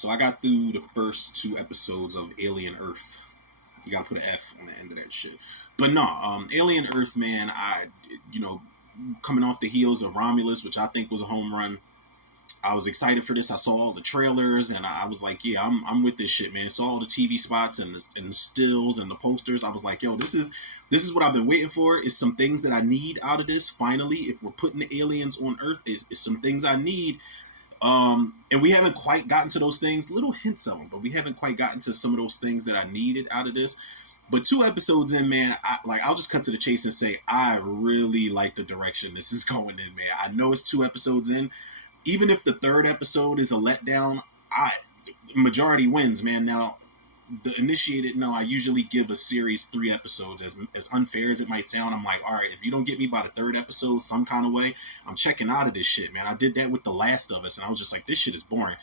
So I got through the first two episodes of Alien Earth. You gotta put an F on the end of that shit. But no, Alien Earth, man, you know, coming off the heels of Romulus, which I think was a home run. I was excited for this. I saw all the trailers, and I was like, yeah, I'm with this shit, man. Saw all the TV spots and the stills and the posters. I was like, yo, this is what I've been waiting for. It's some things that I need out of this. Finally, if we're putting the aliens on Earth, it's some things I need. And we haven't quite gotten to those things. Little hints of them, but we haven't quite gotten to some of those things that I needed out of this. But 2 episodes in, man, I'll just cut to the chase and say I really like the direction this is going in, man. I know it's 2 episodes in. Even if the 3rd episode is a letdown, majority wins, man. Now, the initiated, no, I usually give a series 3 episodes. As unfair as it might sound, I'm like, all right, if you don't get me by the 3rd episode some kind of way, I'm checking out of this shit, man. I did that with The Last of Us, and I was just like, this shit is boring.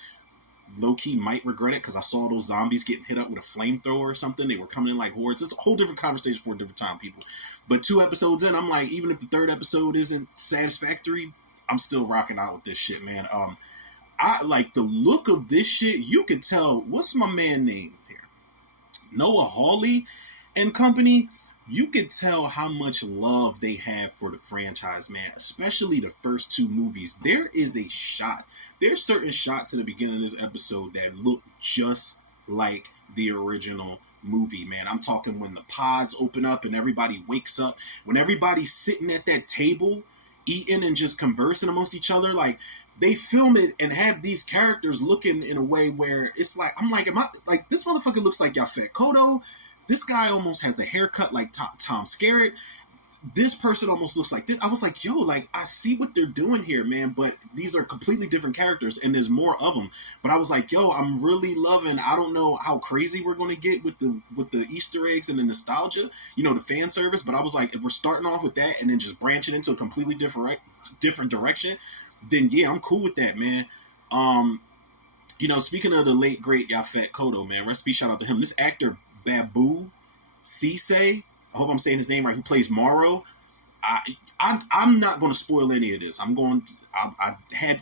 Low-key might regret it because I saw those zombies getting hit up with a flamethrower or something. They were coming in like hordes. It's a whole different conversation for a different time, people. But 2 episodes in, I'm like, even if the 3rd episode isn't satisfactory, I'm still rocking out with this shit, man. I like the look of this shit. You could tell, what's my man name here? Noah Hawley and company. You could tell how much love they have for the franchise, man. Especially the first 2 movies. There is a shot. There's certain shots in the beginning of this episode that look just like the original movie, man. I'm talking when the pods open up and everybody wakes up. When everybody's sitting at that table eating and just conversing amongst each other, like they film it and have these characters looking in a way where it's like, I'm like, am I like, this motherfucker looks like Yaphet Kotto. This guy almost has a haircut like Tom Skerritt. This person almost looks like this. I was like, yo, like I see what they're doing here, man, but these are completely different characters and there's more of them. But I was like, yo, I'm really loving, I don't know how crazy we're going to get with the Easter eggs and the nostalgia, you know, the fan service, but I was like, if we're starting off with that and then just branching into a completely different direction, then yeah, I'm cool with that, man. You know, speaking of the late great Yaphet Kotto, man, recipe shout out to him. This actor Babu Cisse, I hope I'm saying his name right, who plays Morrow. I'm not going to spoil any of this. I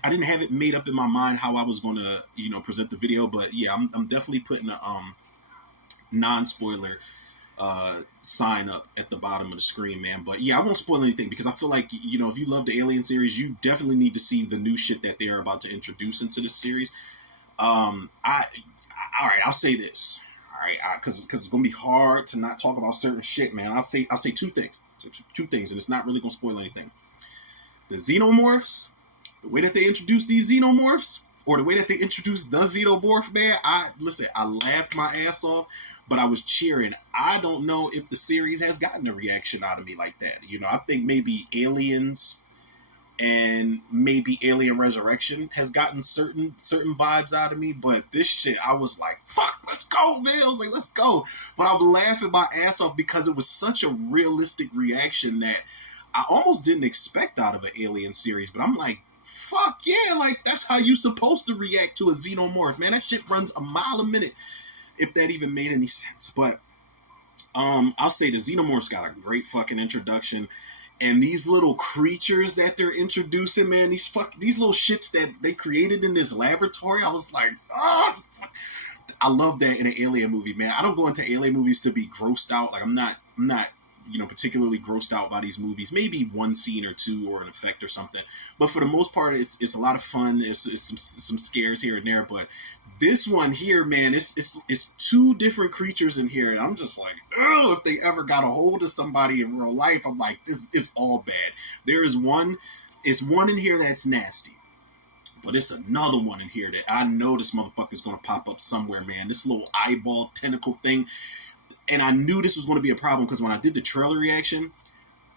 didn't have it made up in my mind how I was going to, you know, present the video, but yeah, I'm definitely putting a non-spoiler sign up at the bottom of the screen, man. But yeah, I won't spoil anything because I feel like, you know, if you love the Alien series, you definitely need to see the new shit that they're about to introduce into this series. All right, I'll say this. All right, because it's gonna be hard to not talk about certain shit, man. I'll say 2 things, and it's not really gonna spoil anything. The Xenomorphs, the way that they introduced these Xenomorphs, or the way that they introduced the Xenomorph, man. I laughed my ass off, but I was cheering. I don't know if the series has gotten a reaction out of me like that. You know, I think maybe Aliens and maybe Alien Resurrection has gotten certain vibes out of me, but this shit, I was like, fuck, let's go, man. I was like, let's go. But I was laughing my ass off because it was such a realistic reaction that I almost didn't expect out of an Alien series, but I'm like, fuck yeah, like that's how you supposed to react to a Xenomorph, man. That shit runs a mile a minute, if that even made any sense. But I'll say the Xenomorphs got a great fucking introduction. And these little creatures that they're introducing, man, these little shits that they created in this laboratory, I was like, ah, I love that in an Alien movie, man. I don't go into Alien movies to be grossed out. Like I'm not, you know, particularly grossed out by these movies. Maybe one scene or 2 or an effect or something. But for the most part, it's a lot of fun. It's some scares here and there. But this one here, man, it's 2 different creatures in here, and I'm just like, oh, if they ever got a hold of somebody in real life, I'm like, this is all bad. There is one in here that's nasty. But it's another one in here that I know this motherfucker's gonna pop up somewhere, man. This little eyeball tentacle thing. And I knew this was going to be a problem because when I did the trailer reaction,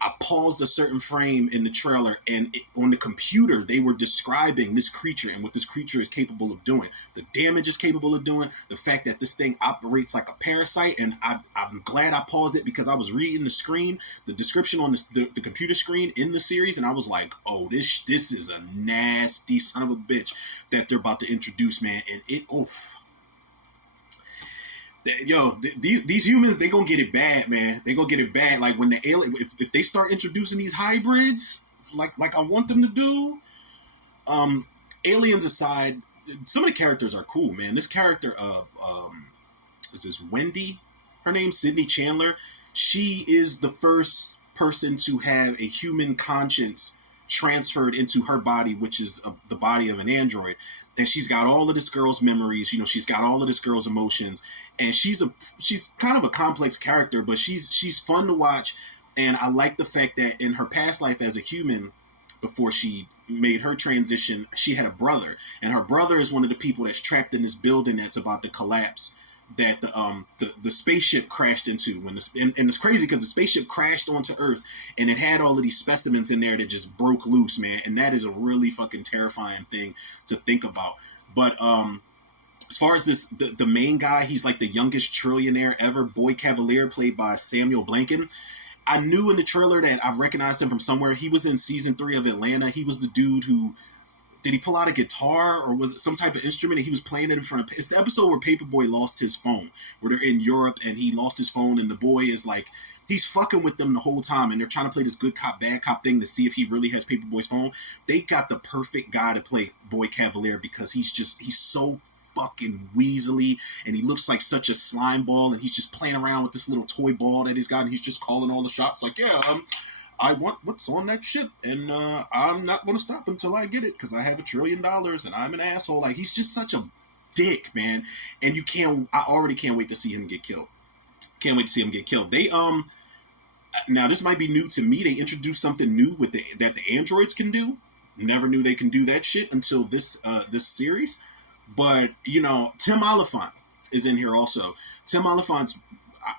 I paused a certain frame in the trailer, and on the computer, they were describing this creature and what this creature is capable of doing. The damage it's capable of doing, the fact that this thing operates like a parasite, and I'm glad I paused it because I was reading the screen, the description on the computer screen in the series, and I was like, oh, this is a nasty son of a bitch that they're about to introduce, man, and yo, these humans, they gonna get it bad, man. They gonna get it bad. Like when the alien, if they start introducing these hybrids, like I want them to do. Aliens aside, some of the characters are cool, man. This character, is this Wendy? Her name's Sydney Chandler. She is the first person to have a human conscience transferred into her body, which is the body of an android. And she's got all of this girl's memories. You know, she's got all of this girl's emotions, and she's kind of a complex character, but she's fun to watch. And I like the fact that in her past life as a human, before she made her transition, she had a brother, and her brother is one of the people that's trapped in this building that's about to collapse, that the spaceship crashed into. And it's crazy because the spaceship crashed onto Earth, and it had all of these specimens in there that just broke loose, man. And that is a really fucking terrifying thing to think about. But as far as the main guy, he's like the youngest trillionaire ever, Boy Cavalier, played by Samuel Blanken. I knew in the trailer that I recognized him from somewhere. He was in season 3 of Atlanta. He was the dude who, did he pull out a guitar, or was it some type of instrument, and he was playing it in front of... It's the episode where Paperboy lost his phone, where they're in Europe and he lost his phone, and the boy is like, he's fucking with them the whole time, and they're trying to play this good cop, bad cop thing to see if he really has Paperboy's phone. They got the perfect guy to play Boy Cavalier because he's so fucking weaselly, and he looks like such a slime ball, and he's just playing around with this little toy ball that he's got, and he's just calling all the shots like, yeah, I want what's on that ship, and I'm not going to stop until I get it because I have $1 trillion and I'm an asshole. Like, he's just such a dick, man. And I already can't wait to see him get killed. Can't wait to see him get killed. They now this might be new to me. They introduced something new that the androids can do. Never knew they can do that shit until this series. But, you know, Tim Oliphant is in here also.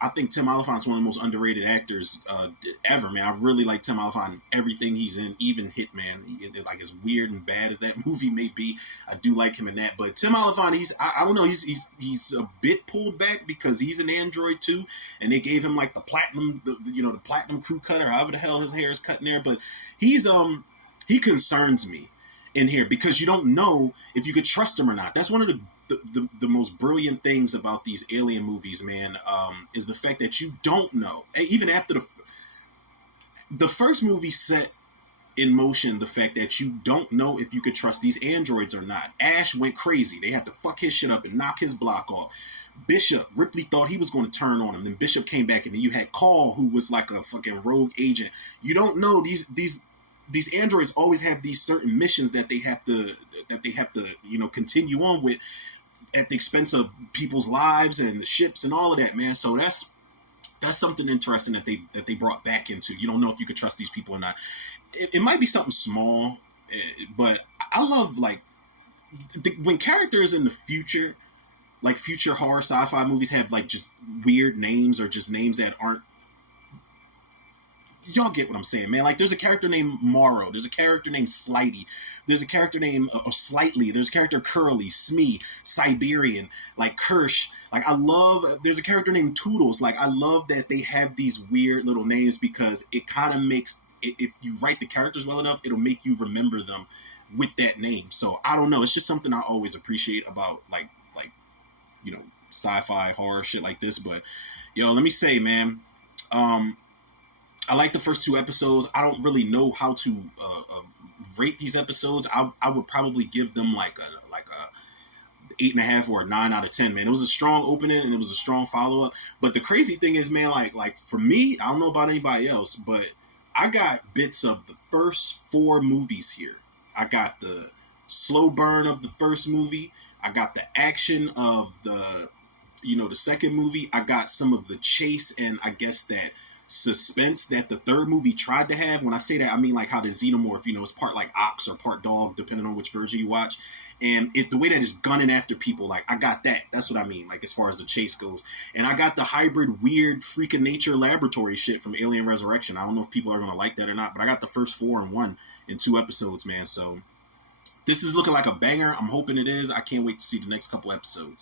I think Tim Oliphant's one of the most underrated actors ever, man. I really like Tim Oliphant in everything he's in, even Hitman. Like, as weird and bad as that movie may be, I do like him in that. But Tim Oliphant, I don't know, he's a bit pulled back because he's an android too, and they gave him like the platinum, the platinum crew cutter, however the hell his hair is cut in there. But he concerns me in here because you don't know if you could trust him or not. That's one of the most brilliant things about these alien movies, man, is the fact that you don't know. Even after the first movie set in motion the fact that you don't know if you could trust these androids or not. Ash went crazy. They had to fuck his shit up and knock his block off. Bishop, Ripley thought he was going to turn on him. Then Bishop came back, and then you had Call, who was like a fucking rogue agent. You don't know these androids always have these certain missions that they have to continue on with at the expense of people's lives and the ships and all of that, man. So that's something interesting that they brought back into. You don't know if you could trust these people or not. It might be something small, but I love when characters in the future, like future horror sci-fi movies, have like just weird names or just names that aren't. Y'all get what I'm saying, man. Like, there's a character named Morrow. There's a character named Slighty. There's a character named Slightly. There's a character Curly, Smee, Siberian, like Kirsch. Like, there's a character named Toodles. Like, I love that they have these weird little names because it kind of makes, if you write the characters well enough, it'll make you remember them with that name. So, I don't know. It's just something I always appreciate about, like sci-fi, horror, shit like this. But, yo, let me say, man, I like the first 2 episodes. I don't really know how to rate these episodes. I would probably give them like a 8.5 or a 9 out of 10. Man, it was a strong opening and it was a strong follow up. But the crazy thing is, man, like for me, I don't know about anybody else, but I got bits of the first 4 movies here. I got the slow burn of the first movie. I got the action of the second movie. I got some of the chase and I guess that suspense that the third movie tried to have. When I say that, I mean like how the Xenomorph, it's part like ox or part dog, depending on which version you watch. And it's the way that it's gunning after people. Like, I got that. That's what I mean, like, as far as the chase goes. And I got the hybrid, weird, freaking nature laboratory shit from Alien Resurrection. I don't know if people are going to like that or not, but I got the first 4 in 1 in 2 episodes, man. So this is looking like a banger. I'm hoping it is. I can't wait to see the next couple episodes.